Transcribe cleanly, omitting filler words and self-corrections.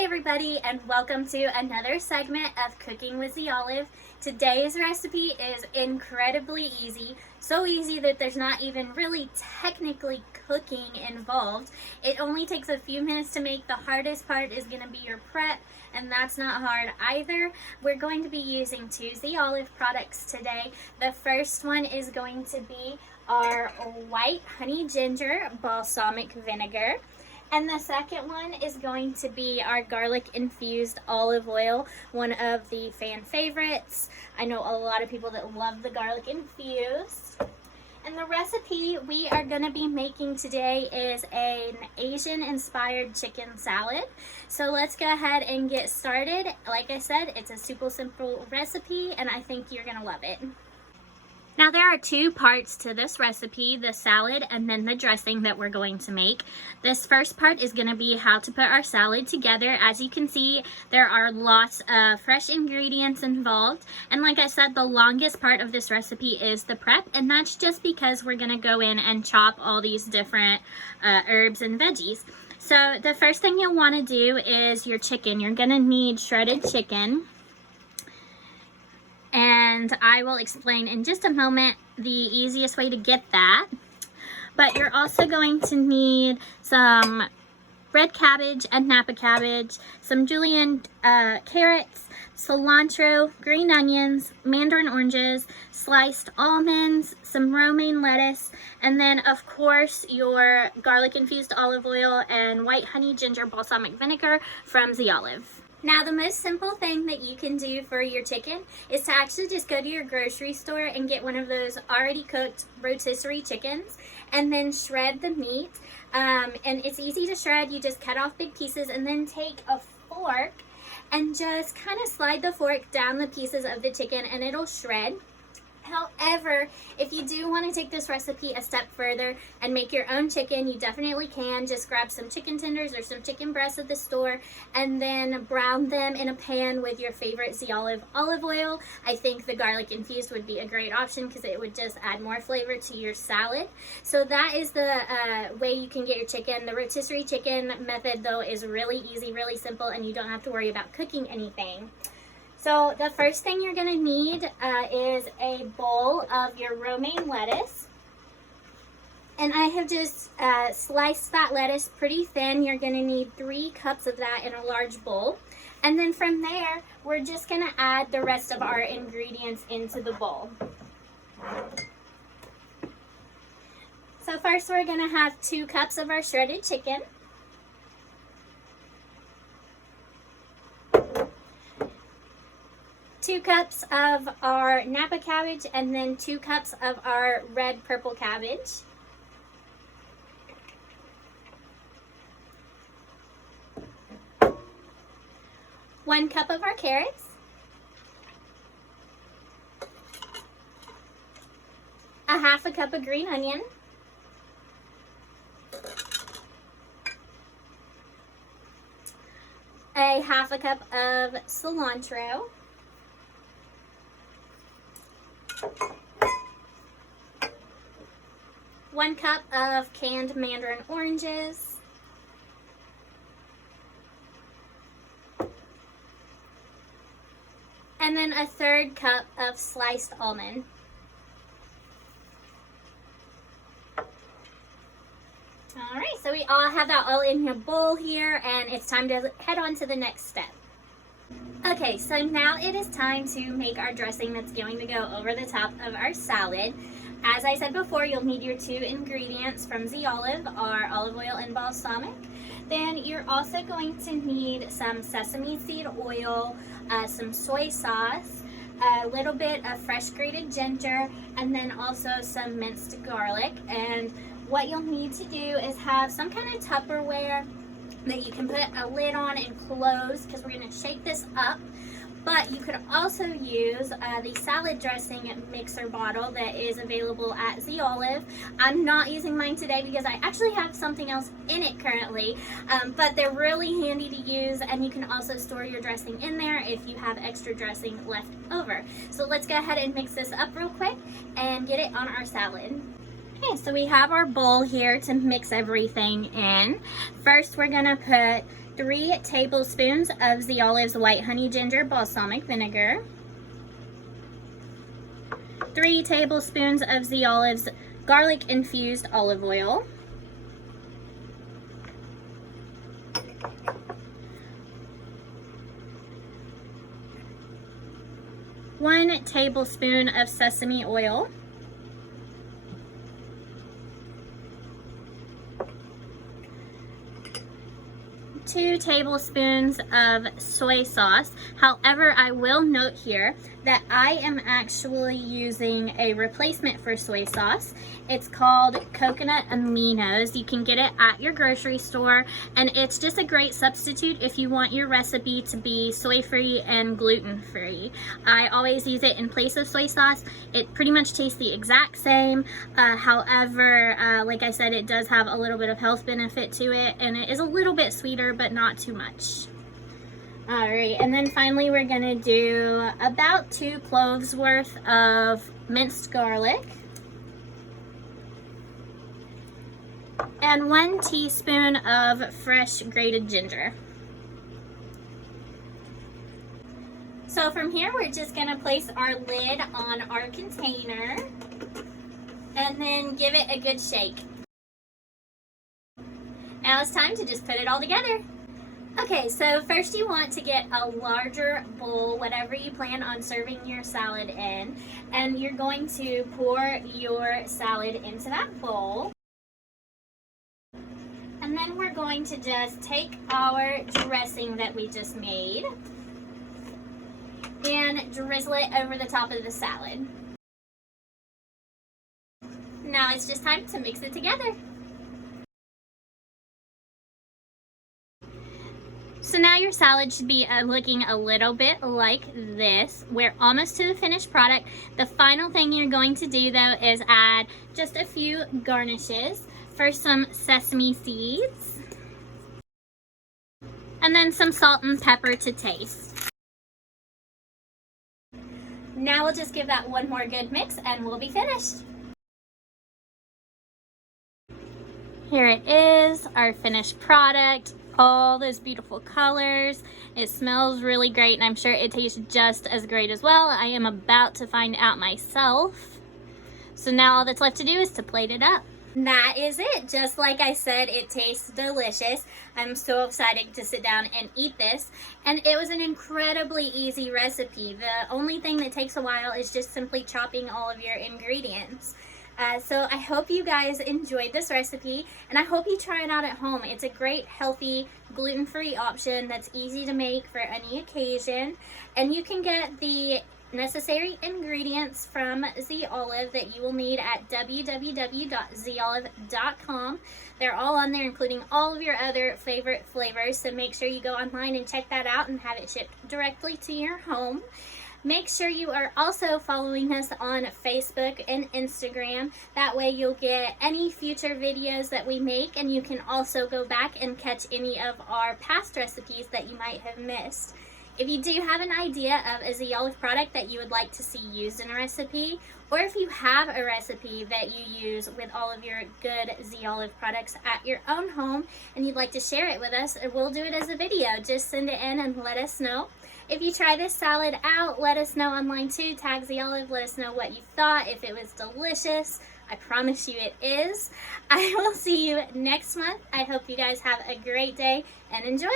Hi everybody, and welcome to another segment of Cooking with the Olive. Today's recipe is incredibly easy, so easy that there's not even really technically cooking involved. It only takes a few minutes to make. The hardest part is going to be your prep, and that's not hard either. We're going to be using two The Olive products today. The first one is going to be our white honey ginger balsamic vinegar. And the second one is going to be our garlic infused olive oil, one of the fan favorites. I know a lot of people that love the garlic infused. And the recipe we are going to be making today is an Asian inspired chicken salad. So let's go ahead and get started. Like I said, it's a super simple recipe and I think you're going to love it. Now there are two parts to this recipe, the salad and then the dressing that we're going to make. This first part is going to be how to put our salad together. As you can see, there are lots of fresh ingredients involved. And like I said, the longest part of this recipe is the prep. And that's just because we're going to go in and chop all these different herbs and veggies. So the first thing you'll want to do is your chicken. You're going to need shredded chicken. And I will explain in just a moment the easiest way to get that. But you're also going to need some red cabbage and napa cabbage, some julienned carrots, cilantro, green onions, mandarin oranges, sliced almonds, some romaine lettuce, and then of course your garlic infused olive oil and white honey ginger balsamic vinegar from The Olive. Now the most simple thing that you can do for your chicken is to actually just go to your grocery store and get one of those already cooked rotisserie chickens and then shred the meat. And it's easy to shred. You just cut off big pieces and then take a fork and just kind of slide the fork down the pieces of the chicken and it'll shred. However, if you do want to take this recipe a step further and make your own chicken, you definitely can. Just grab some chicken tenders or some chicken breasts at the store and then brown them in a pan with your favorite The Olive olive oil. I think the garlic infused would be a great option because it would just add more flavor to your salad. So that is the way you can get your chicken. The rotisserie chicken method, though, is really easy, really simple, and you don't have to worry about cooking anything. So the first thing you're going to need is a bowl of your romaine lettuce. And I have just sliced that lettuce pretty thin. You're going to need 3 cups of that in a large bowl. And then from there, we're just going to add the rest of our ingredients into the bowl. So first we're going to have 2 cups of our shredded chicken. 2 cups of our napa cabbage, and then 2 cups of our red purple cabbage. One cup of our carrots. A half a cup of green onion. A half a cup of cilantro. 1 cup of canned mandarin oranges, and then a 1/3 cup of sliced almond. Alright, so we all have that all in your bowl here, and it's time to head on to the next step. Okay, so now it is time to make our dressing that's going to go over the top of our salad. As I said before, you'll need your 2 ingredients from The Olive, our olive oil and balsamic. Then you're also going to need some sesame seed oil, some soy sauce, a little bit of fresh grated ginger, and then also some minced garlic. And what you'll need to do is have some kind of Tupperware that you can put a lid on and close, because we're going to shake this up. But you could also use the salad dressing mixer bottle that is available at The Olive. I'm not using mine today because I actually have something else in it currently, but they're really handy to use, and you can also store your dressing in there if you have extra dressing left over. So let's go ahead and mix this up real quick and get it on our salad. Okay, so we have our bowl here to mix everything in. First, we're gonna put 3 tablespoons of the olives white honey ginger balsamic vinegar, 3 tablespoons of the olives garlic infused olive oil, 1 tablespoon of sesame oil, 2 tablespoons of soy sauce. However, I will note here that I am actually using a replacement for soy sauce. It's called coconut aminos. You can get it at your grocery store, and it's just a great substitute if you want your recipe to be soy-free and gluten-free. I always use it in place of soy sauce. It pretty much tastes the exact same. However, like I said, it does have a little bit of health benefit to it, and it is a little bit sweeter, but not too much. Alright, and then finally we're going to do about 2 cloves worth of minced garlic and 1 teaspoon of fresh grated ginger. So from here we're just going to place our lid on our container and then give it a good shake. Now it's time to just put it all together. Okay, so first you want to get a larger bowl, whatever you plan on serving your salad in, and you're going to pour your salad into that bowl. And then we're going to just take our dressing that we just made and drizzle it over the top of the salad. Now it's just time to mix it together. So now your salad should be looking a little bit like this. We're almost to the finished product. The final thing you're going to do though is add just a few garnishes. First some sesame seeds, and then some salt and pepper to taste. Now we'll just give that one more good mix and we'll be finished. Here it is, our finished product. All those beautiful colors. It smells really great, and I'm sure it tastes just as great as well. I am about to find out myself. So now all that's left to do is to plate it up. That is it. Just like I said, it tastes delicious. I'm so excited to sit down and eat this. And it was an incredibly easy recipe. The only thing that takes a while is just simply chopping all of your ingredients. So I hope you guys enjoyed this recipe, and I hope you try it out at home. It's a great, healthy, gluten-free option that's easy to make for any occasion. And you can get the necessary ingredients from Z Olive that you will need at www.zolive.com. They're all on there, including all of your other favorite flavors. So make sure you go online and check that out and have it shipped directly to your home. Make sure you are also following us on Facebook and Instagram. That way you'll get any future videos that we make, and you can also go back and catch any of our past recipes that you might have missed. If you do have an idea of a Z Olive product that you would like to see used in a recipe, or if you have a recipe that you use with all of your good Z Olive products at your own home and you'd like to share it with us, we'll do it as a video. Just send it in and let us know. If you try this salad out, let us know online too. Tag Z Olive, let us know what you thought, if it was delicious. I promise you it is. I will see you next month. I hope you guys have a great day and enjoy.